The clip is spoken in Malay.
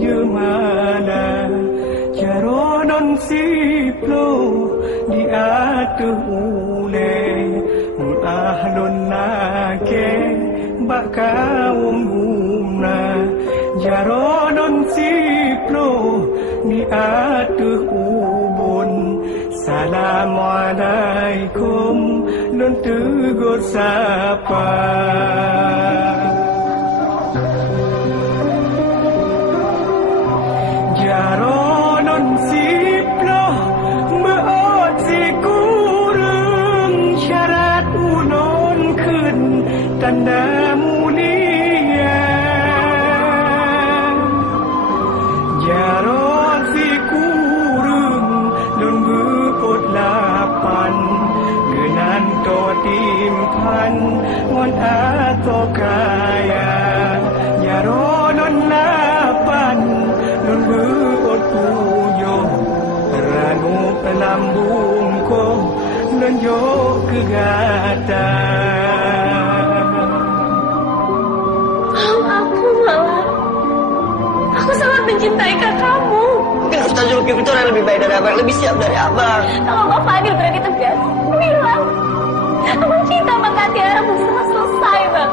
mana jaronon siplo di atuh ule ahlun nake bakawum gumna jaronon siplo di atuh ubun Assalamualaikum nun tegur sapa jaronon siplo meot si kurung syarat unon kun tanda mulia jaron si kurung nun beot lapan genan to timpan ngon ato kaya jaronon lapan nun beot puyo ranu pelambung ko nun yo kegata aku malah aku sangat mencintai kakakmu. Mungkin Ustaz Zulkifli itu orang lebih baik dari abang, lebih siap dari abang. Kalau Bang Fadil berani tegas bilang abang cinta sama Kak Tiara belum selesai bang.